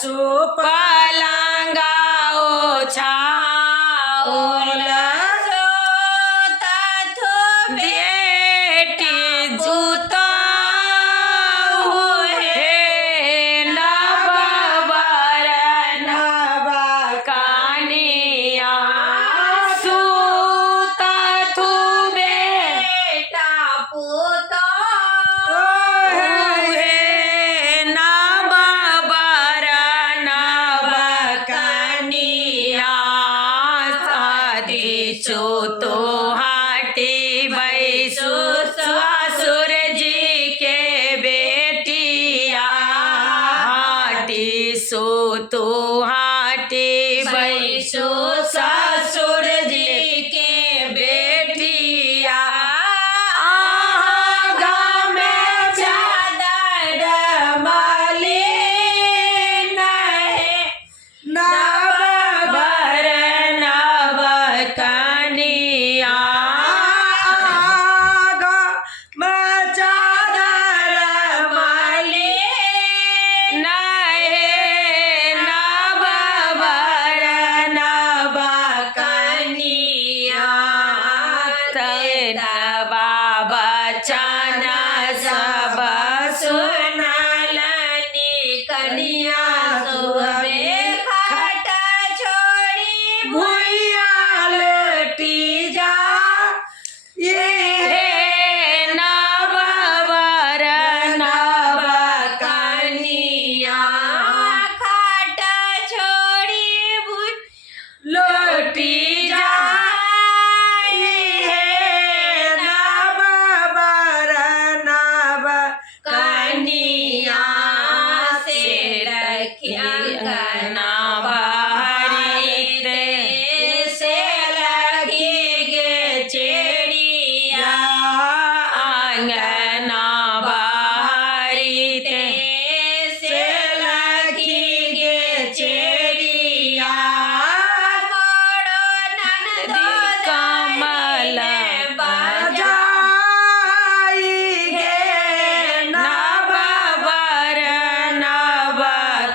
सुपलांगा ओछा बेटी जूता हे नब बर नब कानिया सूता थू बेटा पूता हे नब बर नब कानिया सादी चोतो हाटी बैसु ससुर जी के बेटिया हाटी सो तो हाटी बैसु ससुर जी के बेटिया आगा में चादर मलिन है नब बर नब कनिया आगा में चादर मलिन है नब बर नब कनिया तेरा बाबा चाना सब सुनलनी कनिया सुबे खट छोड़ी भुइया लटी जा ये नब बर नब कनिया खट छोड़ी भुइ लटी जा नब बर नब कनिया से रखिया बाहरी से लगी गे चेड़िया आंगना बाहरी से लगी गे चेड़िया मोड़ो ननद कमल बजाई गे नब बर नब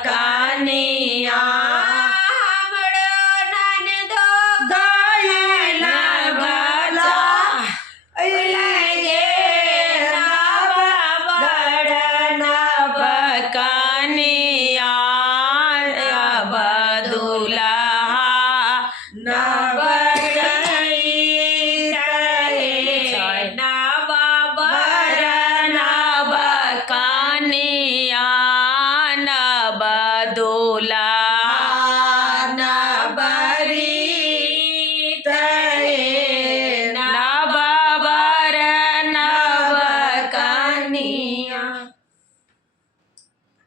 कनिया हमरो ननद गायल बजा गे नब बर नब कनिया अब दुल्हा नब